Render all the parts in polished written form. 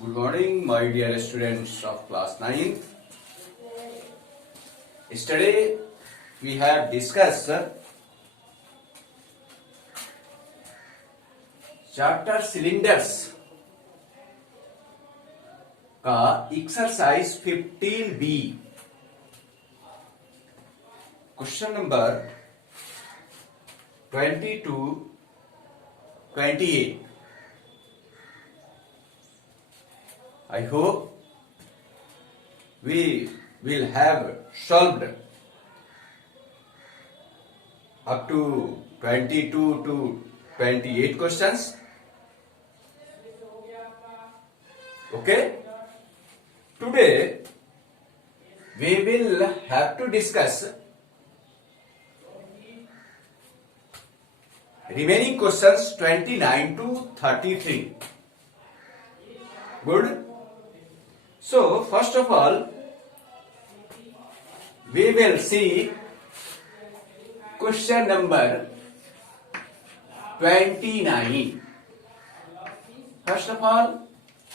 Good morning, my dear students of class 9. Yesterday we have discussed chapter cylinders का exercise 15B question number 20 to 28. I hope we will have solved up to 22 to 28 questions. Okay? Today we will have to discuss remaining questions 29 to 33. Good? So, first of all, we will see question number 29. First of all,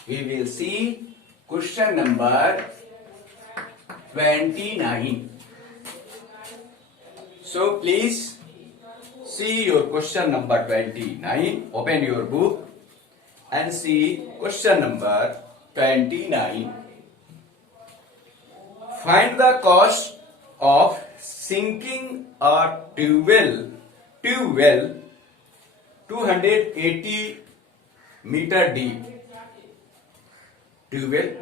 we will see question number 29. So, please see your question number 29. Open your book and see question number 29. Find the cost of sinking a tube well 280 meter deep. Tubewell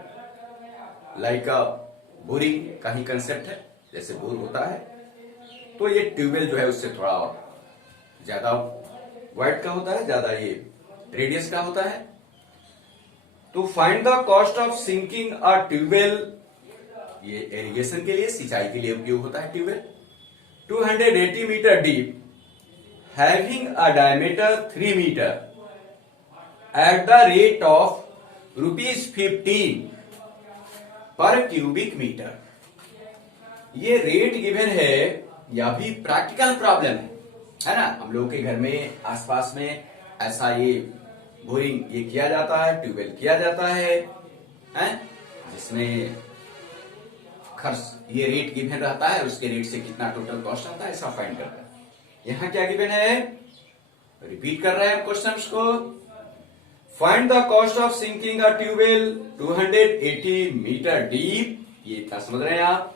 like a boring का ही concept है, जैसे bore होता है तो ये tubewell जो है उससे थोड़ा और ज्यादा वाइड का होता है, ज्यादा ये रेडियस का होता है. तो find the cost of sinking a tubewell, ये इरिगेशन के लिए, सिंचाई के लिए उपयोग होता है tubewell. 280 meter deep, having a diameter 3 meter at the rate of ₹15 per cubic meter. ये रेट गिवन है या भी प्रैक्टिकल प्रॉब्लम है ना. हम लोगों के घर में आसपास में ऐसा ये बोरिंग ये किया जाता है, ट्यूबवेल किया जाता है, जिसमें खर्च ये रेट गिवन रहता है, उसके रेट से कितना टोटल कॉस्ट आता है ऐसा फाइंड करता है. यहां क्या गिवन है, रिपीट कर रहे हैं क्वेश्चंस को. Find the cost of sinking a tubewell 280 meter deep, ये इतना समझ रहे हैं आप.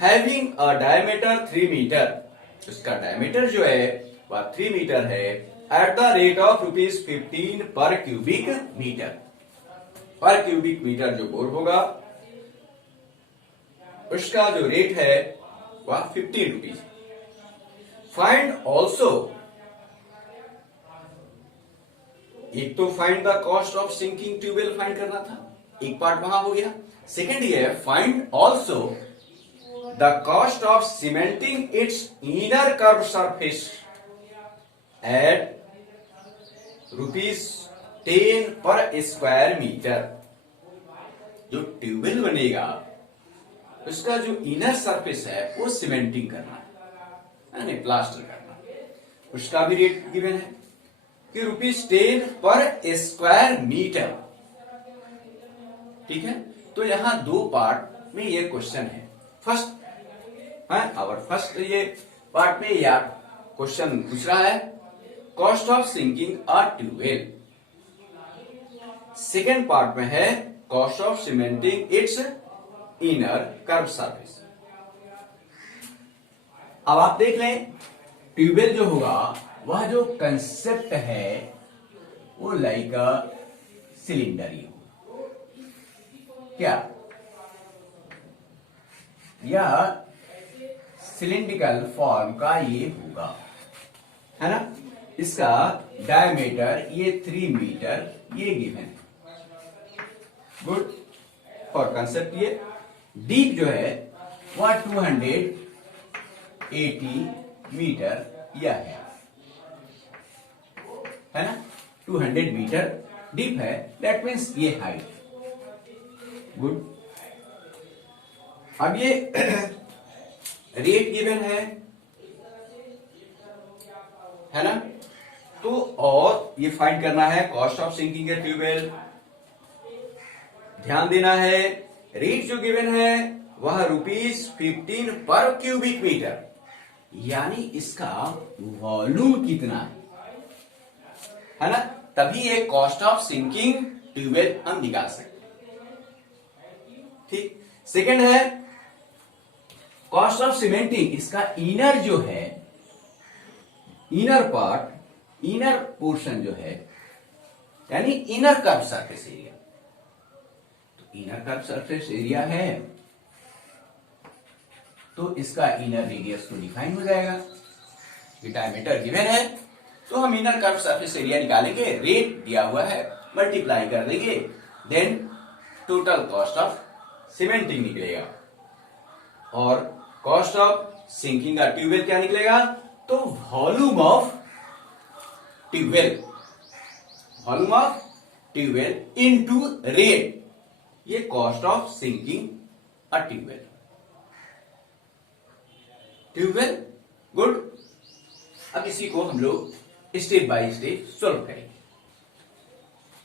हैविंग अ डायमीटर 3 मीटर, उसका डायमीटर जो है वह 3 मीटर है, eight the rate of ₹15 per cubic metre. पर क्यूबिक मीटर जो बोर होगा उसका जो रेट है वह ₹15. फाइंड ऑल्सो, एक तो find the cost of sinking tubewell find करना था, एक पार्ट वहां हो गया. सेकेंड ये है find also the cost of cementing its inner curve surface at ₹10 per square metre. जो ट्यूबवेल बनेगा उसका जो इनर सरफेस है वो सीमेंटिंग करना है, प्लास्टर करना, उसका भी रेट गिवन है कि ₹10 पर स्क्वायर मीटर. ठीक है, तो यहां दो पार्ट में ये क्वेश्चन है. फर्स्ट और फर्स्ट ये पार्ट में यार क्वेश्चन पूछ रहा है cost of sinking a tubewell. Second part में है cost of cementing its inner curve surface. अब आप देख लें, ट्यूबवेल जो होगा वह जो कंसेप्ट है वो लाइक अ सिलेंडर ही होगा. क्या यह सिलिंड्रिकल फॉर्म का ये होगा, है ना. इसका डायमीटर ये 3 मीटर ये गिवन है. Good for concept. ये डीप जो है वह 280 मीटर यह है ना. 200 मीटर डीप है, दैट मीन्स ये हाइट. गुड. अब ये रेट गिवन है ना. तो और ये फाइंड करना है cost of sinking a tubewell ध्यान देना है, रेट जो गिवन है वह ₹15 पर क्यूबिक मीटर, यानी इसका वॉल्यूम कितना है ना, तभी ये कॉस्ट ऑफ सिंकिंग ट्यूबवेल हम निकाल सकते हैं। ठीक। सेकंड है कॉस्ट ऑफ सीमेंटिंग, इसका इनर जो है, इनर पार्ट, इनर पोर्शन जो है, यानी इनर कर्व सरफेस एरिया। तो इनर कर्व सरफेस एरिया है तो इसका इनर रेडियस तो डिफाइन हो जाएगा। ये डायमीटर गिवन है तो हम इनर कर्व सरफेस एरिया निकालेंगे, रेट दिया हुआ है, मल्टीप्लाई कर देंगे, then total cost of cementing निकलेगा। और कॉस्ट ऑफ सिंकिंग का ट्यूबवेल क्या निकलेगा, तो volume of tubewell, volume of tubewell into rate, ये cost of sinking a tubewell. Tubewell good. अब इसी को हम लोग स्टेप बाय स्टेप सॉल्व करेंगे।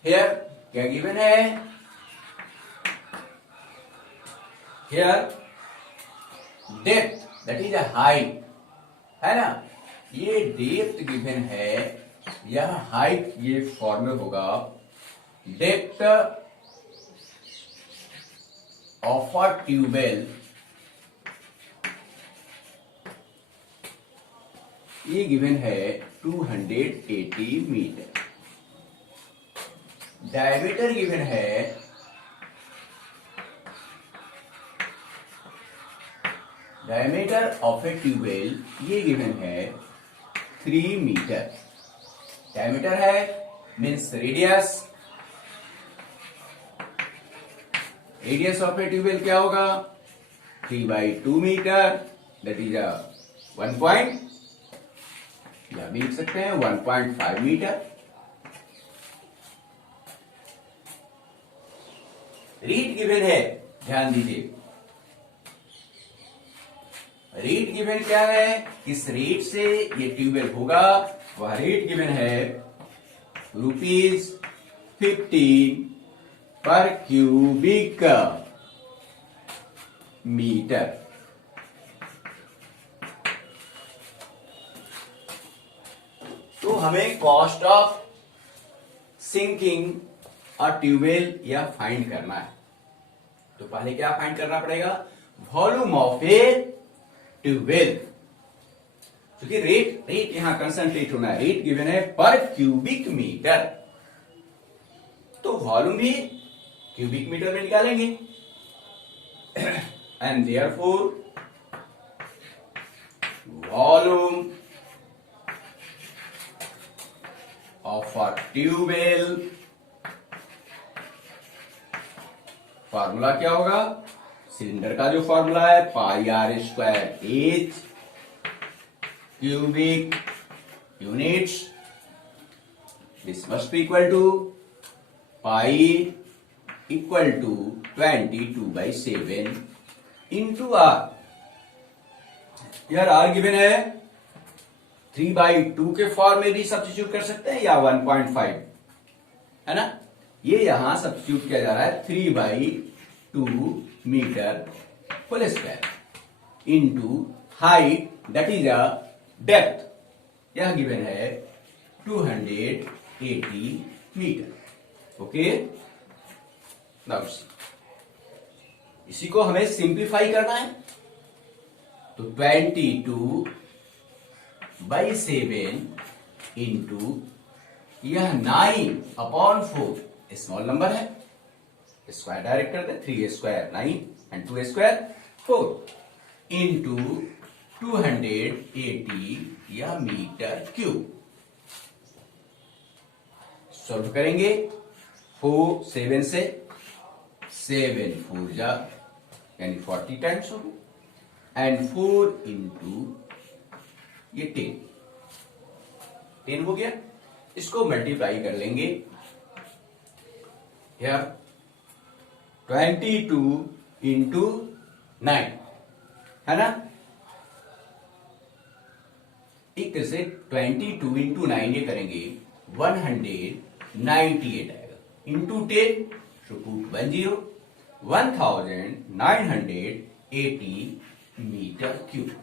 हियर क्या गिवन है, here depth that is a height, है ना, ये डेप्थ गिवन है, यह हाइट ये फॉर्म में होगा डेप्थ ऑफ अ ट्यूबवेल, ये गिवन है 280 मीटर। डायमीटर गिवन है डायमीटर ऑफ ए ट्यूबवेल, ये गिवन है 3 मीटर। डायमीटर है means radius, radius of a tubewell क्या होगा 3/2 मीटर, दैट इज 1 पॉइंट, या भी लिख सकते हैं 1.5 मीटर। रेट गिवन है, ध्यान दीजिए, रेट गिवन क्या है, किस रेट से ये ट्यूबवेल होगा, वह रेट गिवन है ₹15 पर क्यूबिक मीटर। तो हमें कॉस्ट ऑफ सिंकिंग और ट्यूबवेल यह फाइंड करना है। तो पहले क्या फाइंड करना पड़ेगा, वॉल्यूम ऑफ ए ट्यूबवेल, क्योंकि रेट यहां कंसंट्रेट होना है, रेट गिवन है पर क्यूबिक मीटर, तो वॉल्यूम भी क्यूबिक मीटर में निकालेंगे। And therefore volume of a tubewell, formula क्या होगा, सिलेंडर का जो फार्मूला है πr² cubic units, this must be equal to pi equal to 22/7 into are. यार आर गिवन है 3/2 के फॉर्म में भी सब्स्टिट्यूट कर सकते हैं या 1.5, है ना, ये यहां सब्स्टिट्यूट किया जा रहा है 3/2 meter whole square into height that is a depth, यह गिवन है 280 मीटर। ओके, नाउ इसी को हमें सिंप्लीफाई करना है, तो 22/7 इंटू यह 9/4 स्मॉल नंबर है, स्क्वायर डायरेक्ट करते हैं, 3² 9 एंड 2² 4 इंटू 280 या मीटर क्यूब। सॉल्व करेंगे 7 से 7 4 जा यानी 40 टाइम्स होगी, एंड 4 इंटू ये 10 हो गया, इसको मल्टीप्लाई कर लेंगे, यार 22 इंटू 9, है ना, एक तरह से 22 इंटू 9 ये करेंगे 198 आएगा, into 10 so put 10 1980 meter cube.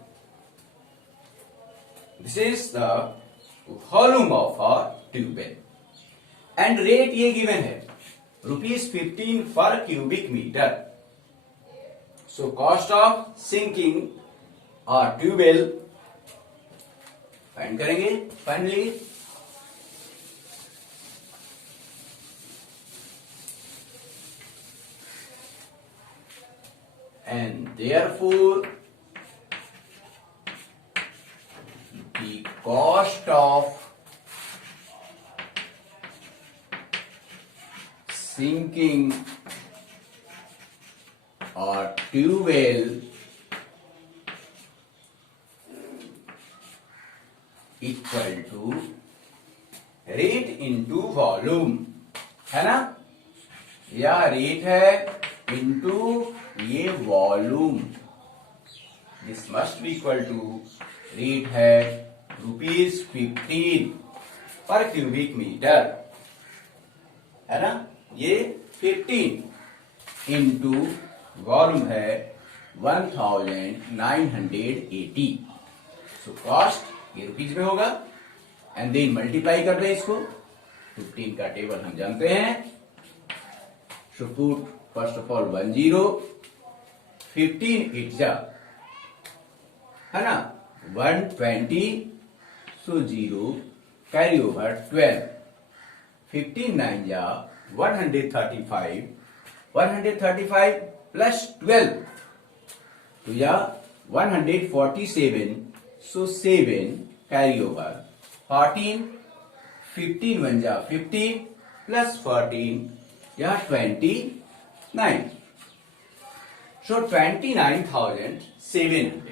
This is the volume of a tube well. And rate ये given है ₹15 per cubic meter. So cost of sinking a tube well find करेंगे finally. And therefore the cost of sinking a tube well equal to rate into volume है ना, या rate है into ये वॉल्यूम. This must be equal to rate है ₹15 per cubic metre है ना, ये 15 इंटू वॉल्यूम है 1980. सो कॉस्ट ये रुपीज में होगा एंड देन मल्टीप्लाई कर रहे हैं इसको. 15 का टेबल हम जानते हैं. So put first of all 10, 15 it जा है ना 120, सो 0 कैरी ओवर 12, 15 9 जा 135, 135 प्लस 12 तो या 147, so 7 carry over 14, 15 1 जा 15 plus 14 या 29, so 29,700.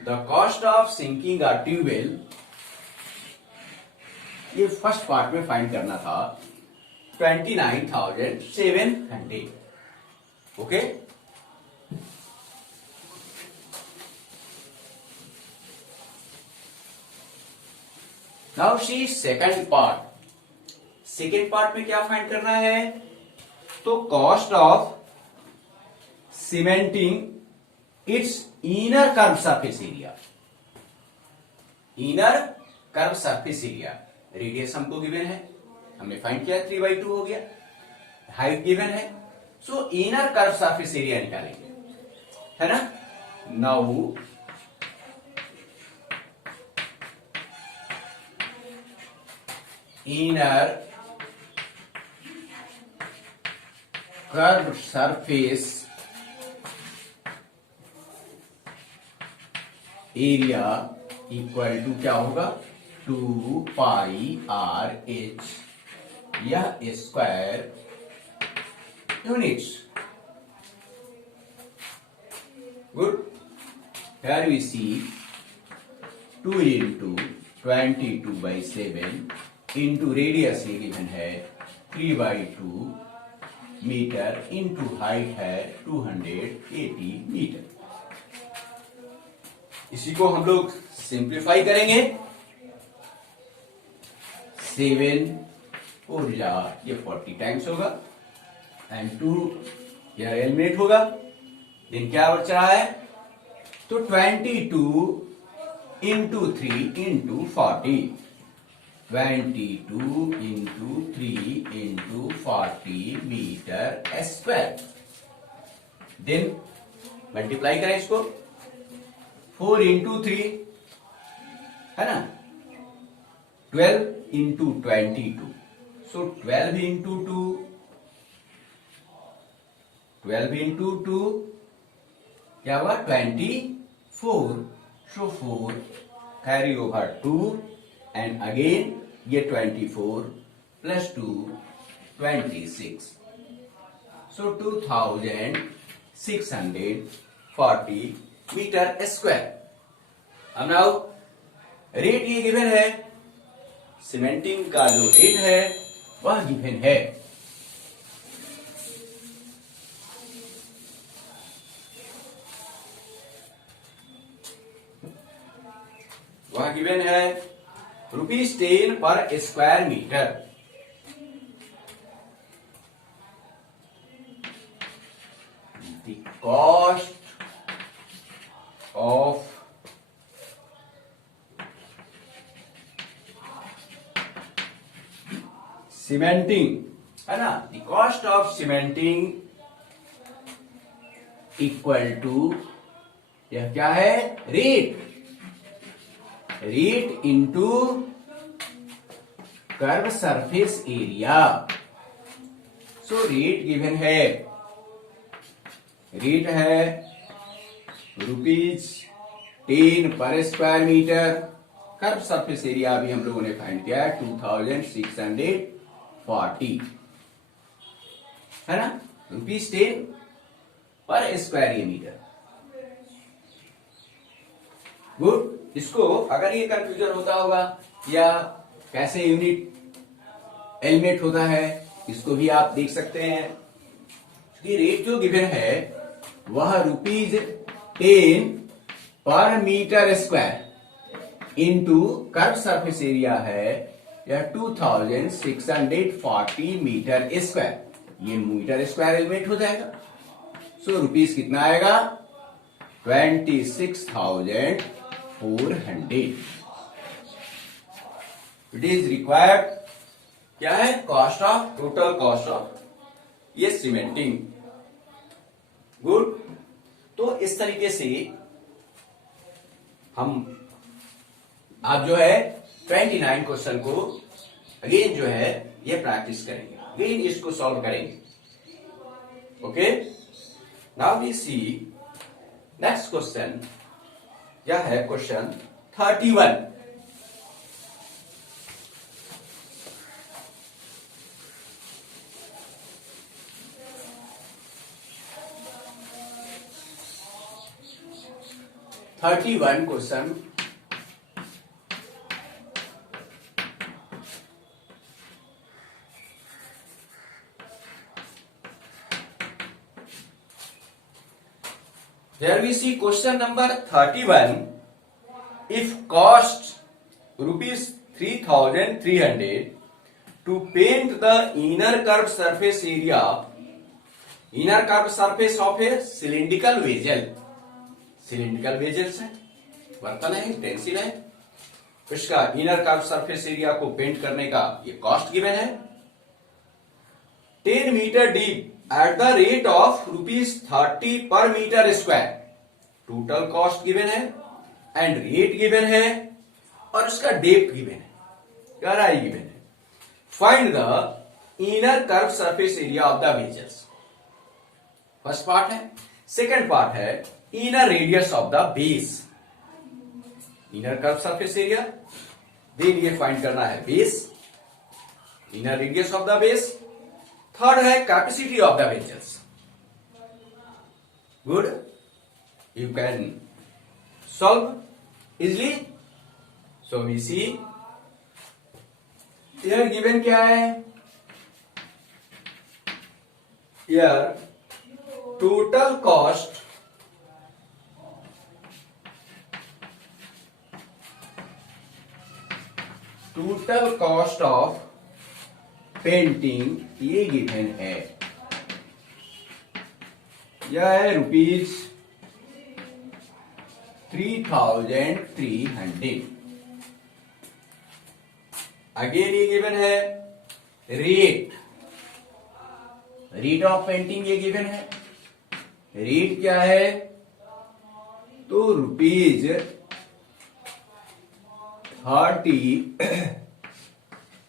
The cost of sinking a tube well, ये फर्स्ट पार्ट में फाइंड करना था 29,700. Okay now see second part. Second part में क्या फाइंड करना है, तो cost of cementing its inner curve surface area. Inner curve surface area radius हमको गिवन है, हमने फाइंड किया 3/2 हो गया. हाइट गिवन है, so inner curve surface area निकालेंगे है ना. Now inner curved surface area equal to क्या होगा 2 पाई RH या square units. Good. here we see 2 into 22/7 into radius ये गिवन है 3/2 मीटर इंटू हाइट है 280 मीटर. इसी को हम लोग सिंप्लीफाई करेंगे. 7 और या ये 40 टाइम्स होगा एंड 2 यह एलिमिनेट होगा. देन क्या बच रहा है, तो 22 into 3 into 40, 22 into 3 into 40 meter square. Then multiply करें इसको 4 इंटू 3 है ना 12 इंटू 22, सो 12 इंटू 2, 12 इंटू 2 क्या हुआ 24, सो 4 कैरी ओवर 2 एंड अगेन ये 24 प्लस 2 26, सो 2640 मीटर स्क्वायर. अब नाउ रेट ये गिवन है, सीमेंटिंग का जो रेट है वह गिवन है. वह गिवन है ₹10 per square meter. Cost of cementing, है ना, the cost of cementing equal to, यह क्या है, rate into curve surface area. So rate given है, रेट है ₹10 per square meter. Curve surface area अभी हम लोगों ने फाइंड किया है 2640, है ना, ₹10 पर स्क्वायर मीटर। गुड। इसको अगर ये कंफ्यूजन होता होगा या कैसे यूनिट एलिमेंट होता है, इसको भी आप देख सकते हैं कि रेट जो गिवन है वह ₹10 per metre square into curve surface area है यह 2640 मीटर स्क्वायर, ये मीटर स्क्वायर एलिमेंट हो जाएगा। सो रुपीस कितना आएगा, 26,400। इट इज रिक्वायर्ड, क्या है, cost of, total cost of ये सीमेंटिंग। गुड। तो इस तरीके से हम आप जो है 29 क्वेश्चन को अगेन जो है ये प्रैक्टिस करेंगे, अगेन इसको सॉल्व करेंगे। Okay, now we see next question, क्या है question 31। Question, here we see question number 31. If cost ₹3,300 to paint the inner curved surface area, inner curved surface of a cylindrical vessel, cylindrical vessels है, बर्तन है, टेंसिल है, इसका inner curve surface area को paint करने का ये कॉस्ट गिवन है 10 meter deep at the rate of ₹30 per metre square. Total cost given है एंड रेट गिवन है और इसका डेप्थ गिवन है, गहराई गिवन है। Find the inner curve surface area of the vessels, first part है। Second part है inner radius of the base, inner curve surface area, then ये फाइंड करना है base, inner radius of the base. Third है capacity of the vessels. Good, you can solve easily. So we see here given क्या है, here total cost of painting ये given है, यह है ₹3,300। अगेन ये गिवन है रेट ऑफ पेंटिंग ये गिवन है। रेट क्या है, तो ₹30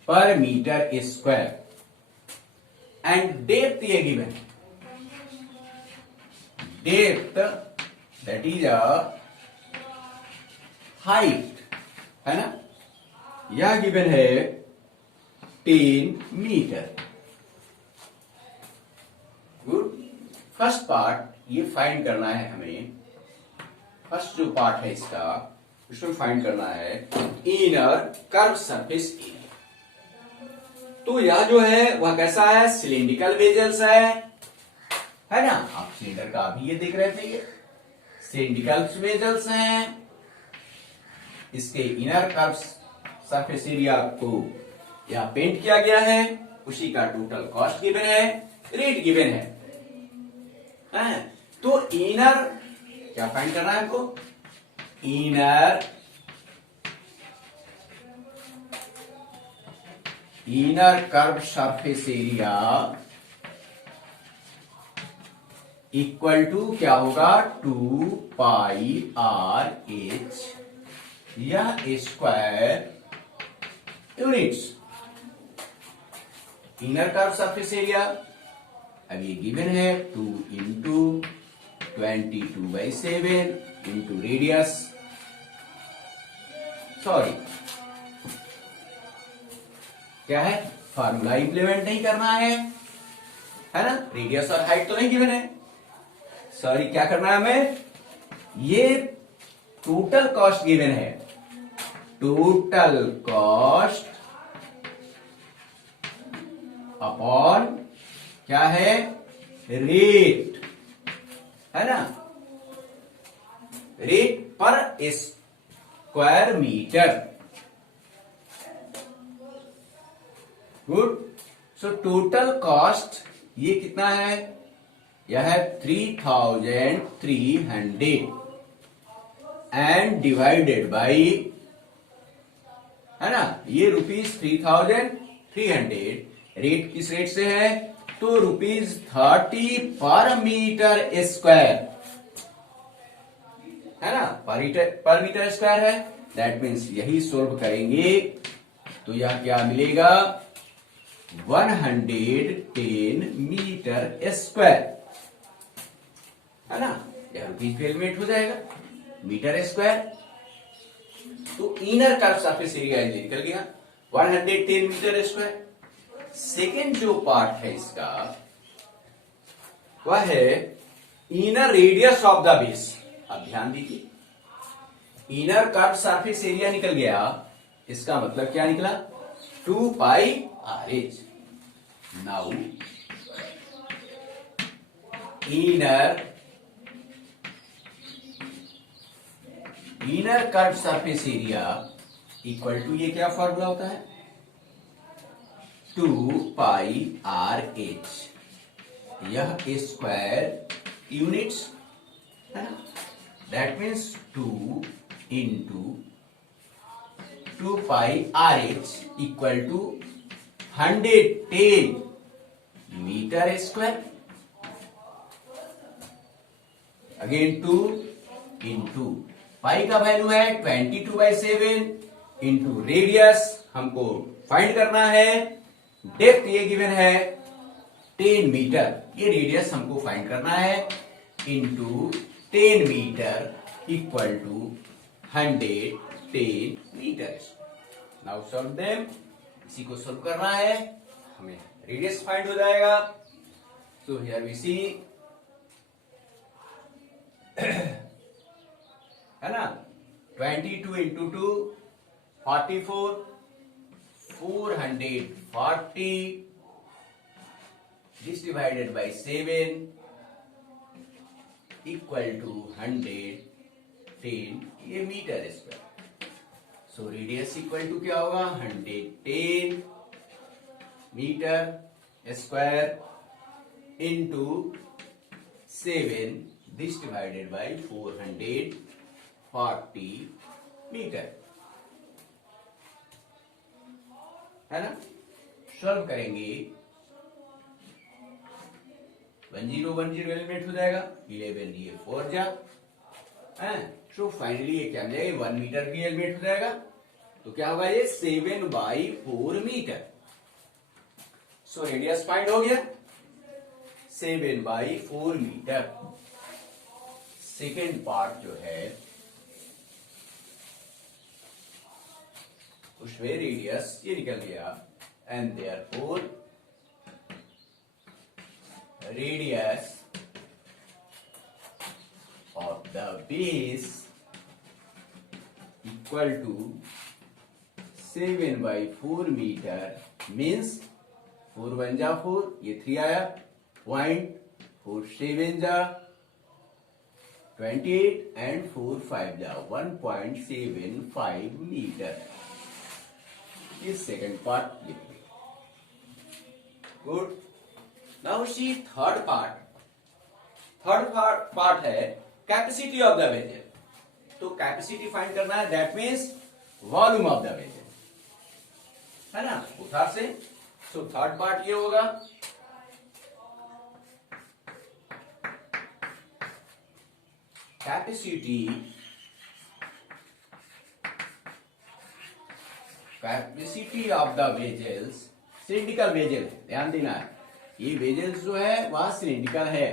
per metre square and depth ये गिवन है, depth that is a height, है ना, यह गिवन है 10 मीटर। गुड। फर्स्ट पार्ट ये फाइंड करना है हमें, फर्स्ट जो पार्ट है इसका इसमें फाइंड करना है इनर कर्व सरफेस एरिया। तो यह जो है वह कैसा है, सिलिंड्रिकल वेजल्स है ना, आप सिलेंडर का अभी ये देख रहे थे, ये सिलिंड्रिकल वेजल्स हैं। इसके इनर कर्व सरफेस एरिया को यह पेंट किया गया है, उसी का टोटल कॉस्ट गिवन है, रेट गिवन है। तो इनर क्या फाइंड करना है हमको, inner curve surface area equal to क्या होगा, 2πr/h, यह square units. Inner curve surface area अब ये गिवन है 2 इंटू 22/7 इंटू रेडियस, सॉरी क्या है, फार्मूला इंप्लीमेंट नहीं करना है ना, रेडियस और हाइट तो नहीं गिवन है, सॉरी क्या करना है हमें, ये टोटल कॉस्ट गिवन है, टोटल कॉस्ट अपॉन क्या है, रेट, है ना, rate per square meter. Good. So total cost ये कितना है, यह है 3300 एंड डिवाइडेड बाई, है ना, ये ₹3300, रेट किस रेट से है, तो ₹30 पर मीटर स्क्वायर, है ना, पर मीटर स्क्वायर है, दैट मीन्स यही सोल्व करेंगे तो यह क्या मिलेगा, 110 मीटर स्क्वायर, है ना, यह रुपीज पे एलिमिनेट हो जाएगा, मीटर स्क्वायर। तो इनर कर्व सरफेस एरिया निकल गया 110 मीटर स्क्वायर। सेकेंड जो पार्ट है इसका वह है inner radius of the base. अब ध्यान दीजिए, इनर कर्व सरफेस एरिया निकल गया, इसका मतलब क्या निकला, 2πr/h। Now inner curve surface area equal to, ये क्या फॉर्मूला होता है, 2πr/h, यह स्क्वायर यूनिट्स, है ना, that means 2 into 2πr/h equal to 110 metre square, again 2 into pi का वैल्यू है 22/7 इंटू रेडियस हमको फाइंड करना है, डेप्थ ये गिवन है 10 मीटर, ये रेडियस हमको फाइंड करना है, into 10 metre equal to 110 metre. Now solve them, इसी को सॉल्व करना है, हमें रेडियस फाइंड हो जाएगा। सो हियर वी सी, है ना, 22 into 2 44, 440, this divided by 7 equal to 110, ये metre square. So radius equal to क्या होगा, 110 metre square into 7, this divided by 440 metre, है ना। सॉल्व करेंगे 1010 एलिमिनेट हो जाएगा, 11 ये 4 जा, सो फाइनली ये क्या मिलेगा, 1 मीटर भी एलिमिनेट हो जाएगा, तो क्या होगा ये 7/4 मीटर। सो रेडियस फाइंड हो गया 7/4 मीटर। सेकेंड पार्ट जो है उसमें रेडियस ये निकल गया, and therefore radius of the base equal to 7/4 meter, means 4 1 जा 4, ये 3 आया, 0.47 जा 28 एंड 4 5 जा 1.75 मीटर। ये सेकंड पार्ट लिख लो। Good. Now see third part. Third part है कैपेसिटी ऑफ द वेसल। तो कैपेसिटी फाइंड करना है, that means volume of the vessel, है ना, उधार से। सो थर्ड पार्ट ये होगा, capacity of the vessels, cylindrical vessel, ध्यान देना है, ये वेजल्स जो है वह सिलिंड्रिकल है।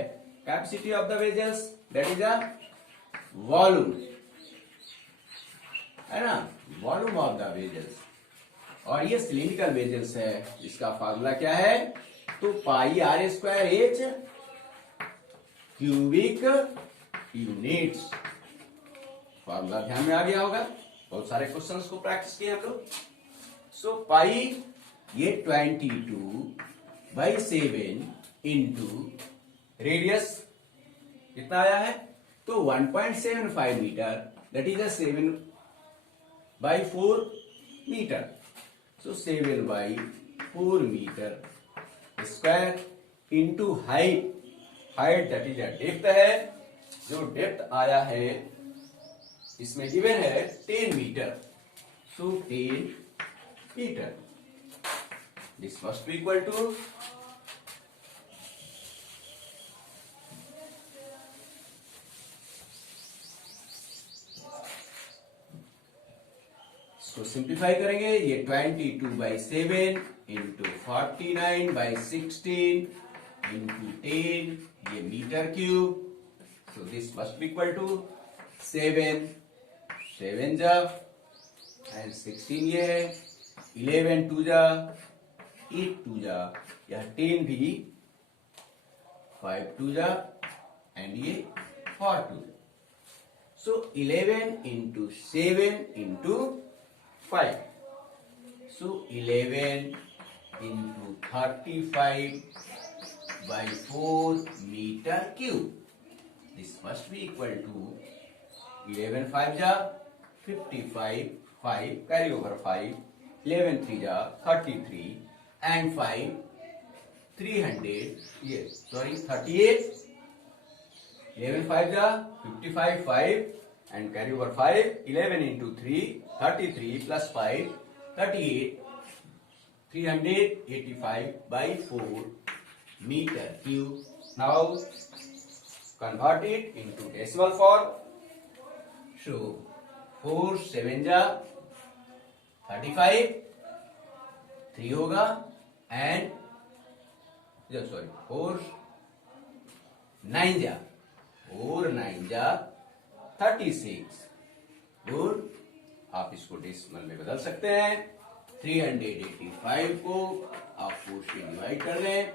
Capacity of the vessels that is a volume, है ना, वॉल्यूम ऑफ द वेजल्स। और ये सिलिंड्रिकल वेजल्स है, इसका फार्मूला क्या है, तो pi r square h cubic units. Formula ध्यान में आ गया होगा, बहुत सारे क्वेश्चंस को प्रैक्टिस किए हम लोग। सो पाई ये 22/7 इंटू रेडियस कितना आया है, तो 1.75 metre, that is 7/4 metre. So 7/4 metre square into height, height that is depth है, जो डेप्थ आया है इसमें गिवन है 10 metre. So 10 metre, this must be equal to इसको सिंप्लीफाई करेंगे, ये 22/7 इंटू 49/16 इंटू 10, ये metre cube. So this must be equal to 7 जा एंड 16 ये है, 11 2 जा, 8 2 जा, यह 10 भी 5 2 जा एंड ये 4 2 जा। So 11 into 7 into 5, so 11 into 35/4 metre cube. This must be equal to 11 5 जा 55, 5 कैरी ओवर 5, 11 3 जा 33 एंड 5 300, ये सॉरी 38, 11 5 जा 55, 5 and carry over 5, 11 into 3 33 plus 5 38, 385/4 meter cube. Now convert it into decimal form. So 4 7 जा 35, 3 होगा and sorry 4 9 जा 36। Good, आप इसको decimal में बदल सकते हैं। 385 को आप 4 से डिवाइड कर दें,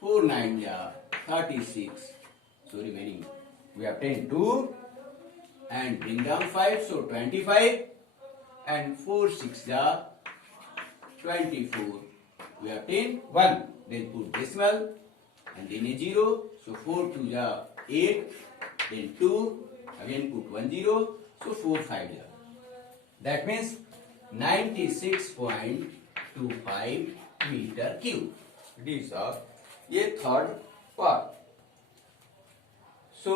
4 9 जा 36, so remaining we obtain 2 and bring down 5, so 25 and 4 6 ja 24, we obtain 1, then put decimal and then a 0, so 4 2 ja 8, then 2 again put 1 0, so 4 5 ja, that means 96.25 metre cube. These are ये third part. So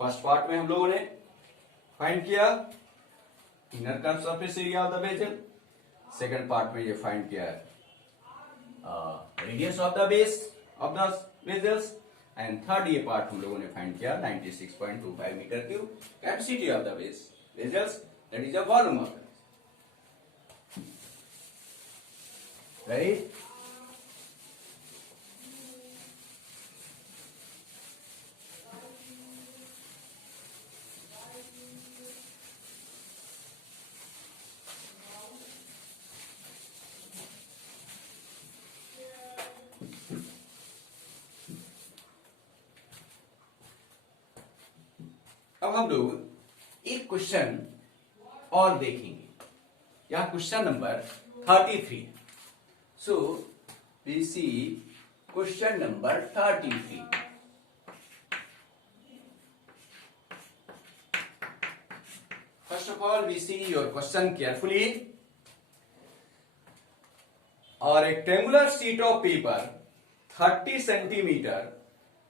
first part में हम लोगों ने find किया inner curve surface area of the vessel, second part में ये find किया radius of the base of the vessels, and third ये पार्ट हम लोगों ने फाइंड किया 96.25 metre cube capacity of the base vessels, that is a volume of right. अब हम लोग एक क्वेश्चन और देखेंगे, यह question number 33। So we see question number 33। First of all we see your question carefully. A rectangular sheet of paper 30 centimeter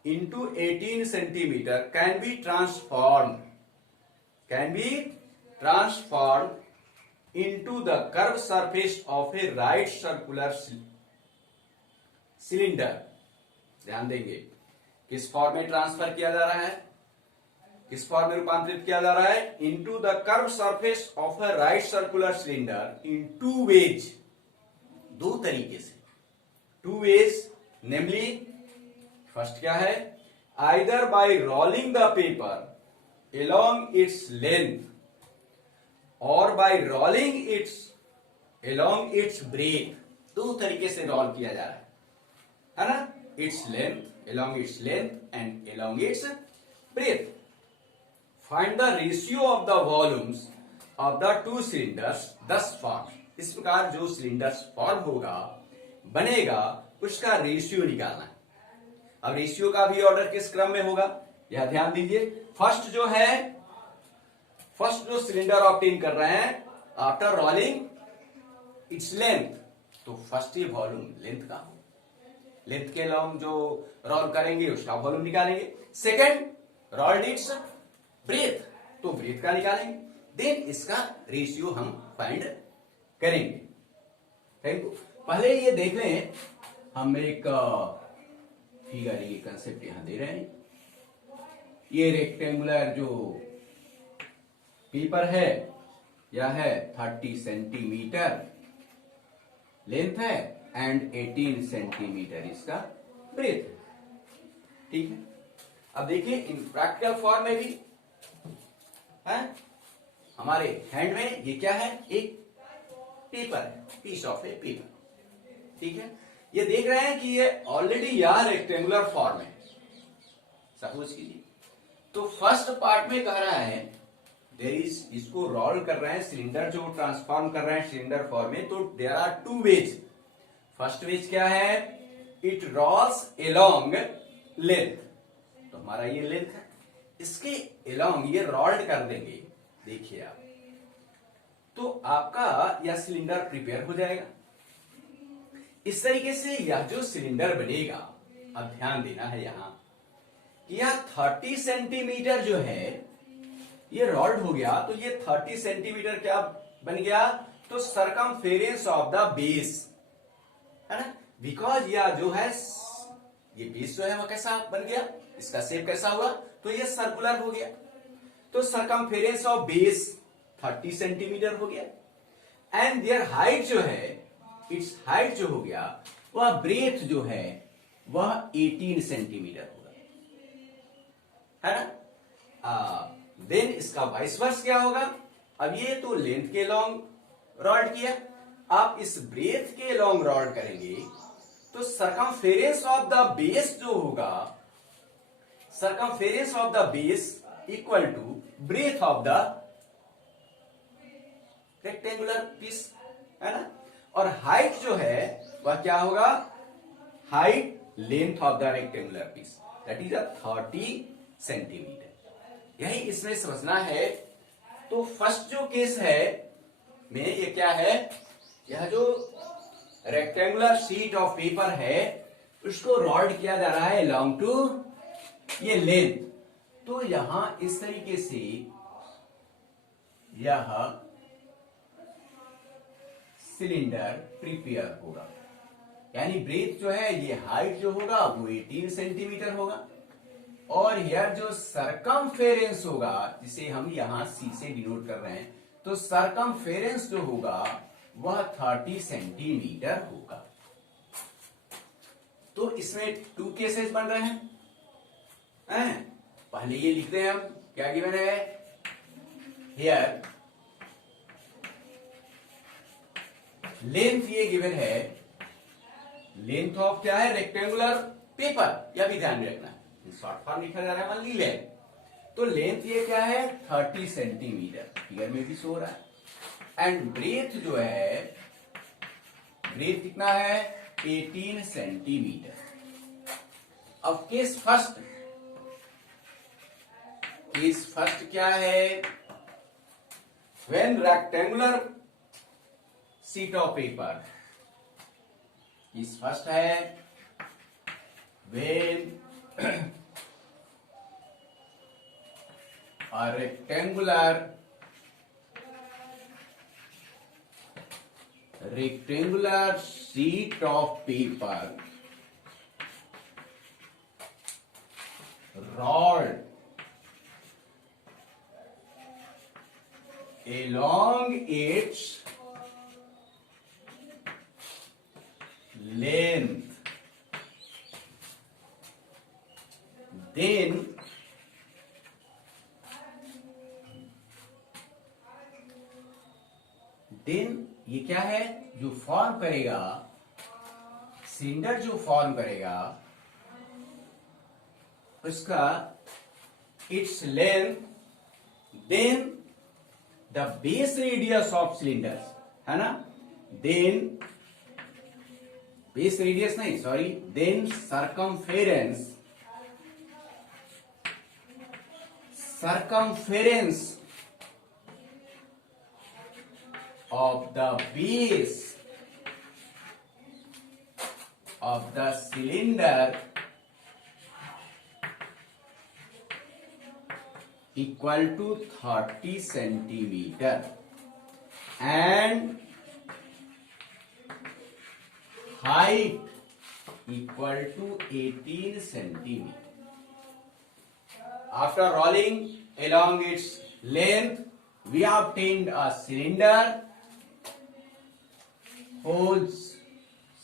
into 18 centimeter can be transformed into the curved surface of a right circular cylinder. ध्यान देंगे, किस form में transfer किया जा रहा है, किस form में रूपांतरित किया जा रहा है? Into the curve surface of a right circular cylinder in two ways, दो तरीके से, टू वेज, नेमली फर्स्ट क्या है? Either by rolling the paper along its length और by rolling its along its breadth, दो तरीके से रोल किया जा रहा है ना? its length, along its length and along its breadth. Find the ratio of the volumes of the two cylinders thus formed. इस प्रकार जो सिलिंडर्स फॉर्म होगा, बनेगा, उसका रेशियो निकालना है। अब रेशियो का भी ऑर्डर किस क्रम में होगा, यह ध्यान दीजिए। फर्स्ट जो सिलेंडर ऑब्टेन कर रहे हैं आफ्टर रोलिंग इट्स लेंथ, तो फर्स्ट ये वॉल्यूम लेंथ का, लेंथ के लॉन्ग जो रोल करेंगे उसका वॉल्यूम निकालेंगे। सेकेंड रोल्ड इट्स ब्रेथ, तो ब्रेथ का निकालेंगे। देन इसका रेशियो हम फाइंड करेंगे। Thank you. पहले ये देख लें, हम एक फिगर, ये कंसेप्ट यहां दे रहे हैं। ये रेक्टेंगुलर जो पेपर है, यह है 30 सेंटीमीटर लेंथ है एंड 18 सेंटीमीटर इसका ब्रेथ है। ठीक है। अब देखिए इन प्रैक्टिकल फॉर्म में भी है, हमारे हैंड में ये क्या है? एक पेपर है, पीस ऑफ ए पेपर। ठीक है। ये देख रहे हैं कि ये ऑलरेडी यह रेक्टेंगुलर फॉर्म है, सपोज कीजिए। तो फर्स्ट पार्ट में कह रहा है देयर इज, इसको रोल कर रहे हैं, सिलेंडर जो ट्रांसफॉर्म कर रहे हैं सिलेंडर फॉर्म में, तो there are two ways. First way क्या है? इट रोल्स अलोंग लेंथ, तो हमारा ये लेंथ है, इसके अलोंग ये रोल्ड कर देंगे। देखिए आप, तो आपका यह सिलेंडर प्रिपेयर हो जाएगा। इस तरीके से यह जो सिलेंडर बनेगा, अब ध्यान देना है यहां, यह 30 सेंटीमीटर जो है ये रोल्ड हो गया, तो ये 30 सेंटीमीटर क्या बन गया? तो सरकमफेरेंस ऑफ द बेस, है ना? बिकॉज यह जो है, ये बेस जो है वह कैसा बन गया, इसका शेप कैसा हुआ? तो ये सर्कुलर हो गया। तो सरकमफेरेंस ऑफ बेस 30 सेंटीमीटर हो गया एंड देयर हाइट जो है, इट्स हाइट जो हो गया, वह ब्रेथ जो है वह 18 सेंटीमीटर होगा, है ना? देन इसका वाइस वर्स क्या होगा? अब ये तो लेंथ के लॉन्ग रोल्ड किया, आप इस ब्रेथ के लॉन्ग रोल्ड करेंगे, तो सरकमफेरेंस ऑफ द बेस जो होगा, circumference of the base equal to breadth of the rectangular piece, है ना? और हाइट जो है वह क्या होगा? Height length of the rectangular piece, that is 30 centimetre. यही इसमें समझना है। तो फर्स्ट जो केस है में ये क्या है? यह जो रेक्टेंगुलर शीट ऑफ पेपर है उसको रोल्ड किया जा रहा है अलोंग टू ये लेंथ। तो यहां इस तरीके से यह सिलेंडर प्रिपेयर होगा, यानी ब्रेथ जो है, ये हाइट जो होगा वो 18 सेंटीमीटर होगा, और यह जो सरकमफेरेंस होगा, जिसे हम यहां सी से डिनोट कर रहे हैं, तो सरकमफेरेंस जो होगा वह 30 सेंटीमीटर होगा। तो इसमें टू केसेस बन रहे हैं। पहले ये लिखते हैं हम, क्या गिवन है? हियर लेंथ ये गिवन है, लेंथ ऑफ क्या है? रेक्टेंगुलर पेपर, यह भी ध्यान में रखना है, शॉर्ट फॉर्म लिखा जा रहा है, मान ली लेंथ। तो लेंथ ये क्या है? 30 सेंटीमीटर, फिगर में भी शो रहा है। एंड ब्रेथ जो है, ब्रेथ कितना है? 18 सेंटीमीटर। अब केस फर्स्ट क्या है? When rectangular sheet of paper, case first है when a rectangular sheet of paper rolled along its length, then ये क्या है, जो फॉर्म करेगा, सिलेंडर जो फॉर्म करेगा उसका its length, then the base radius of cylinder, है ना, देन बेस रेडियस नहीं, sorry, then circumference of the base of the cylinder equal to 30 centimeter and height equal to 18 centimeter. After rolling along its length, we obtained a cylinder whose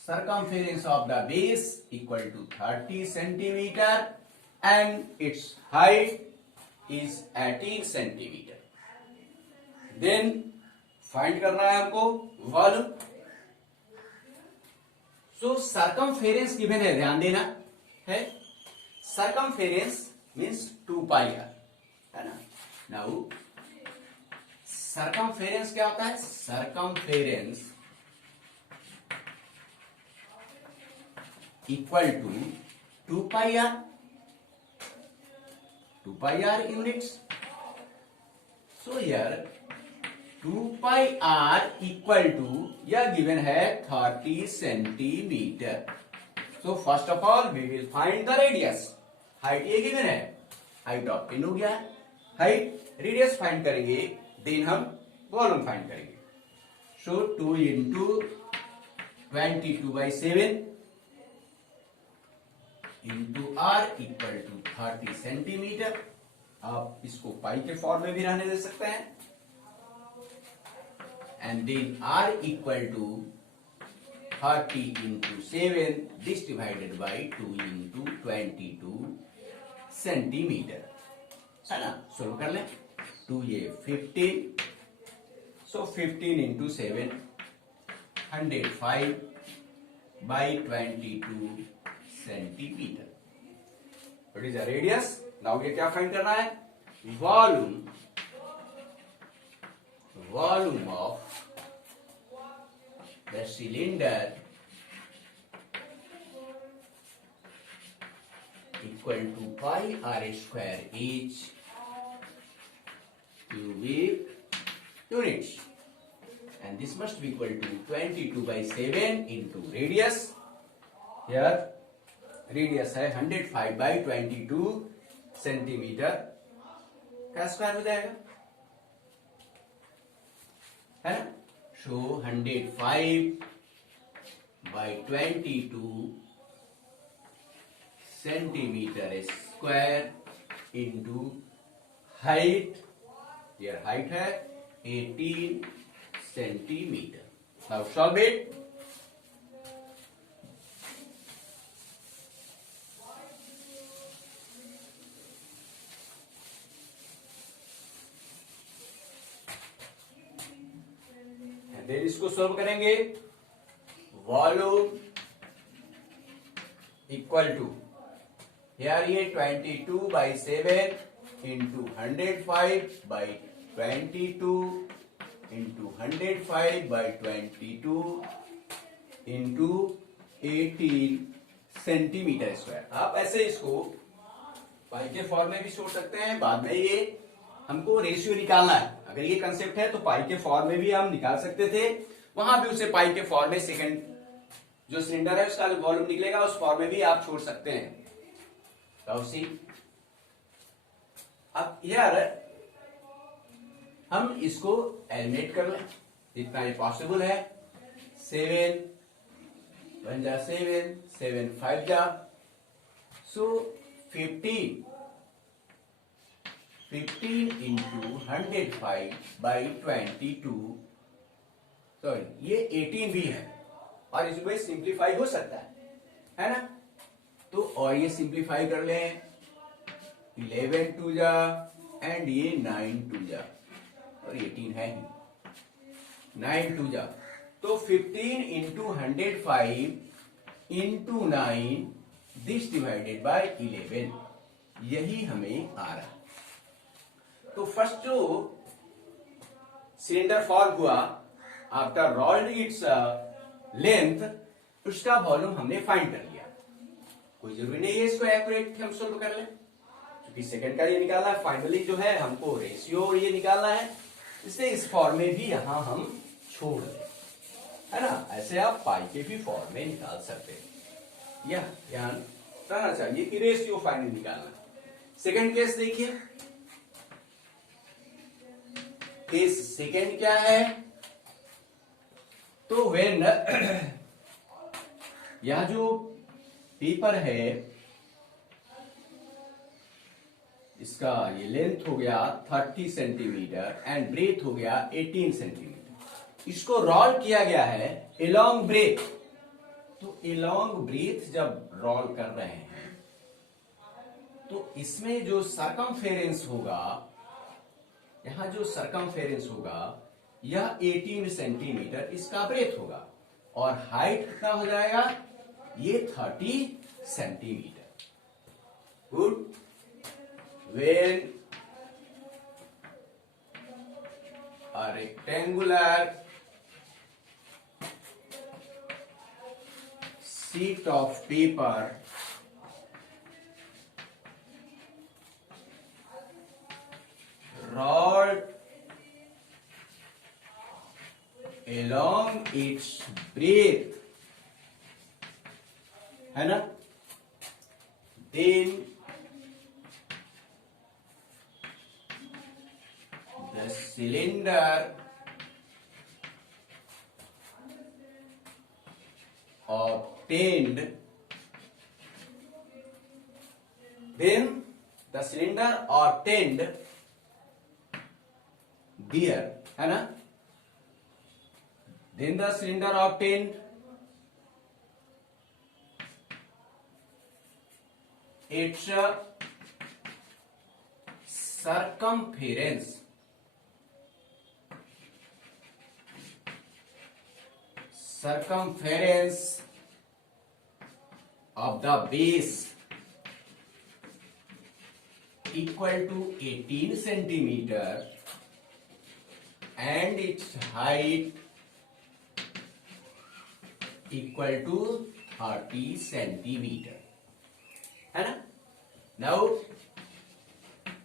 circumference of the base equal to 30 centimeter and its height is 18 centimeter. Then find करना है हमको volume. So circumference given है, ध्यान देना है. Circumference means 2 pi r, है ना. Now circumference क्या होता है? Circumference equal to 2 pi r, 2 pi r units. So here 2 pi r equal to, यह given है 30 centimeter. So first of all we will find the radius. Height ये given है, height obtain हो गया, height, radius find करेंगे, then हम volume find करेंगे. So 2 into 22/7 into r equal to 30 centimetre. आप इसको पाई के फॉर्म में भी रहने दे सकते हैं. And then r equal to 30 into 7, this divided by 2 into 22 centimetre, है ना. सोल्व कर लें. 2 ये 15, so 15 into 7 105 by 22 centimetre. What is the radius? Now ये क्या फाइंड करना है? Volume of the cylinder equal to pi r square h cubic units, and this must be equal to 22/7 into radius. Here radius है 105/22 centimetre का square हो जाएगा, है ना. So 105/22 centimetre square into height, ये हाइट है 18 centimetre. Now solve it. Then इसको solve करेंगे. वॉल्यूम इक्वल टू, यार ये 22/7 into 105/22 into 105/22 into 18 centimetre square. आप ऐसे इसको पाई के फॉर्म में भी छोड़ सकते हैं. बाद में ये हमको रेशियो निकालना है. अगर ये कंसेप्ट है तो पाई के फॉर्म में भी हम निकाल सकते थे, वहां भी उसे पाई के फॉर्म में सेकंड जो सिलेंडर है उसका वॉल्यूम निकलेगा, उस फॉर्म में भी आप छोड़ सकते हैं. अब यार हम इसको एलिमिनेट कर लें जितना ये पॉसिबल है। 7 1 जा 7, 7 5 जा, सो 15 इंटू 105/22, सॉरी ये 18 भी है और इसमें सिंप्लीफाई हो सकता है ना। तो और ये सिंप्लीफाई कर लें, 11 2 जा एंड ये 9 2 जा और 18 है ही, 9 2 जा, तो 15 into 105 into 9 this divided bye 11, यही हमें आ रहा है। तो फर्स्ट जो सिलेंडर फॉर्म हुआ आफ्टर रोल्ड इट्स लेंथ, उसका वॉल्यूम हमने फाइंड कर लिया। कोई जरूरी नहीं है इसको एक्यूरेट हम सोल्व कर लें, क्योंकि सेकंड का ये निकालना है, फाइनली जो है हमको रेशियो ये निकालना है, इसलिए इस फॉर्म में भी यहां हम छोड़ दें, है ना। ऐसे आप पाई के भी फॉर्म में निकाल सकते हैं, यह ध्यान रहना चाहिए कि रेशियो फाइनली निकालना। सेकंड केस देखिए, केस सेकंड क्या है, तो व्हेन यह जो पेपर है इसका ये लेंथ हो गया 30 सेंटीमीटर एंड ब्रेथ हो गया 18 सेंटीमीटर, इसको रोल किया गया है एलोंग ब्रेथ। तो एलोंग ब्रेथ जब रोल कर रहे हैं तो इसमें जो सरकमफेरेंस होगा, यहां जो सरकमफेरेंस होगा यह 18 सेंटीमीटर इसका ब्रेथ होगा और हाइट कितना हो जाएगा, ये 30 centimetre. Good. When a rectangular sheet of paper rolled along its breadth, है ना, then the cylinder obtained, then the cylinder obtained there, है ना, then the cylinder obtained its circumference of the base equal to 18 centimeter and its height equal to 30 centimeter, है ना। Now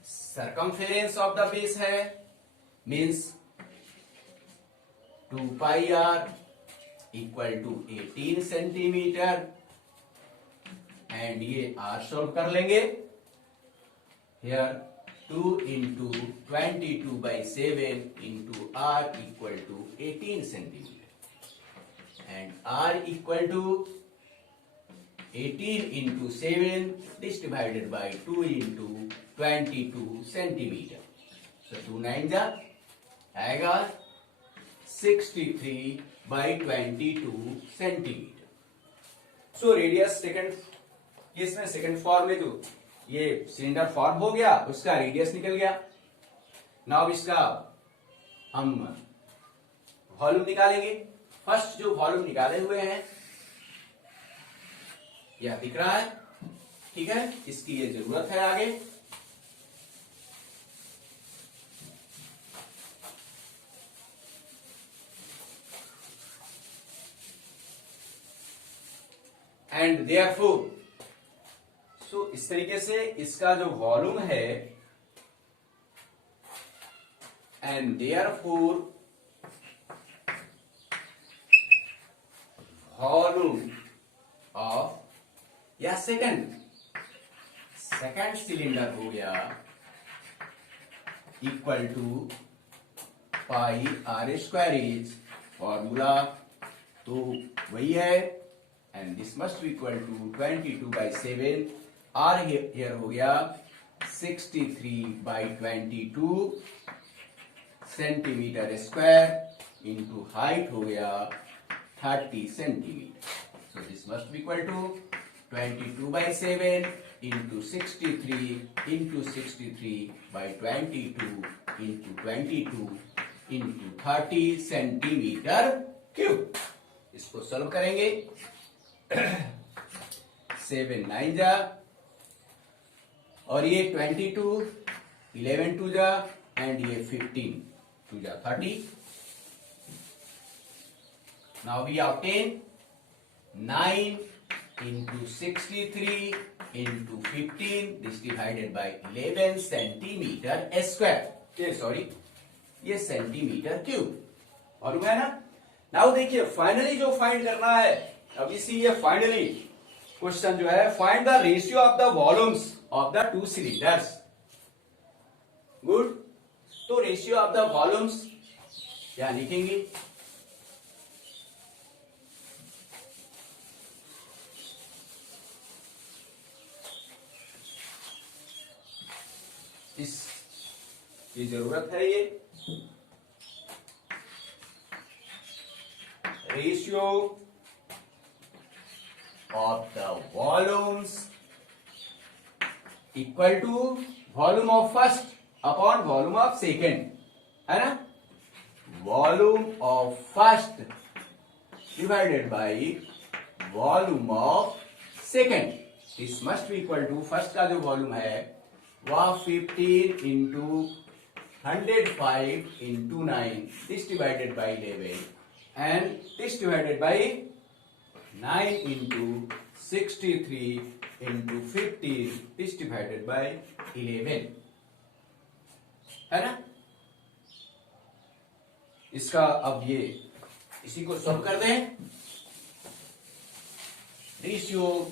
circumference of the base है means 2 pi r equal to 18 centimetre and ये r solve कर लेंगे, here 2 into 22/7 into r equal to 18 centimetre and r equal to 18 into 7 this divided by 2 into 22 centimetre, so 2 9 जा आएगा 63/22 centimetre. So radius second case में second form में जो ये cylinder form हो गया उसका रेडियस निकल गया। नाउ इसका हम वॉल्यूम निकालेंगे। फर्स्ट जो वॉल्यूम निकाले हुए हैं यह दिख रहा है, ठीक है, इसकी ये जरूरत है आगे। एंड देयरफॉर, सो इस तरीके से इसका जो वॉल्यूम है, एंड देयरफॉर वॉल्यूम ऑफ या सेकंड सिलेंडर हो गया equal to pi r square is formula तो वही है, and this must be equal to 22/7। R here हो गया 63/22 सेंटीमीटर स्क्वायर इंटू हाइट हो गया 30 centimetre. So this must be equal to 22/7 into 63 into 63/22 into 22 into 30 centimetre cube. इसको solve करेंगे 7 9 जा, और ये 22 11 2 जा, एंड ये 15 2 जा 30। Now we obtain 9 into 63 into 15 this divided by 11 centimetre square, ये सॉरी ये सेंटीमीटर क्यूब। मालूम है ना। नाउ देखिए फाइनली जो फाइंड करना है, अब इसी ये फाइनली क्वेश्चन जो है, find the ratio of the volumes of the two cylinders. Good, तो रेशियो ऑफ द वॉल्यूम्स क्या लिखेंगे, इसकी जरूरत है। ये ratio of the volumes equal to volume of first upon volume of second, है ना। Volume of first divided by volume of second, this must be equal to, first का जो वॉल्यूम है वह 15 into 105 into 9 this divided by 11 and this divided by 9 into 63 into 15 this divided by 11, है ना। इसका अब ये इसी को सॉल्व कर दें, रेशियो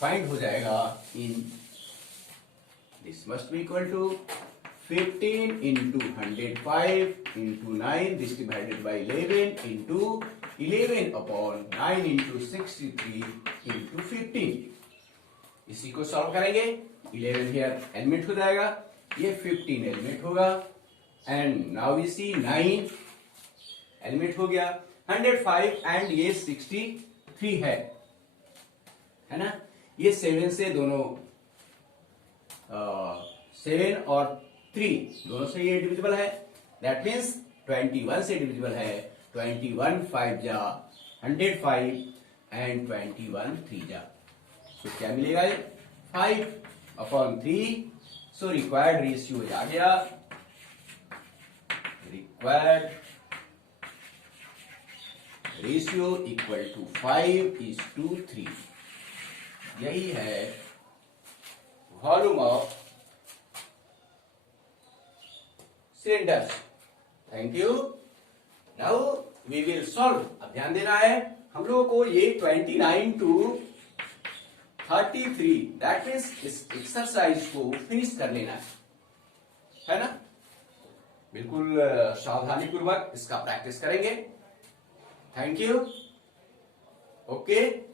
फाइंड हो जाएगा in this must be equal to 15 into 105 into 9 this divided by 11 into 11 upon 9 into 63 into 15। इसी को सॉल्व करेंगे, 11 हियर एलिमिनेट हो जाएगा, ये 15 एलिमिनेट होगा, and now we see 9 eliminate हो गया, 105 एंड ये 63 है ना। ये 7 से दोनों 7 और 3 दोनों से ये डिविजिबल है, दैट मीन्स 21 से डिविजिबल है। 21 5 जा 105 एंड 21 3 जा, तो क्या मिलेगा, 5/3। सो रिक्वायर्ड रेशियो आ गया, रिक्वायर्ड रेशियो इक्वल टू 5:3। यही है volume of cylinders. Thank you. Now we will solve. अब ध्यान देना है हम लोगों को, ये 29 to 33 दैट मीन्स इस एक्सरसाइज को फिनिश कर लेना है ना। बिल्कुल सावधानी पूर्वक इसका प्रैक्टिस करेंगे। Thank you. ओके।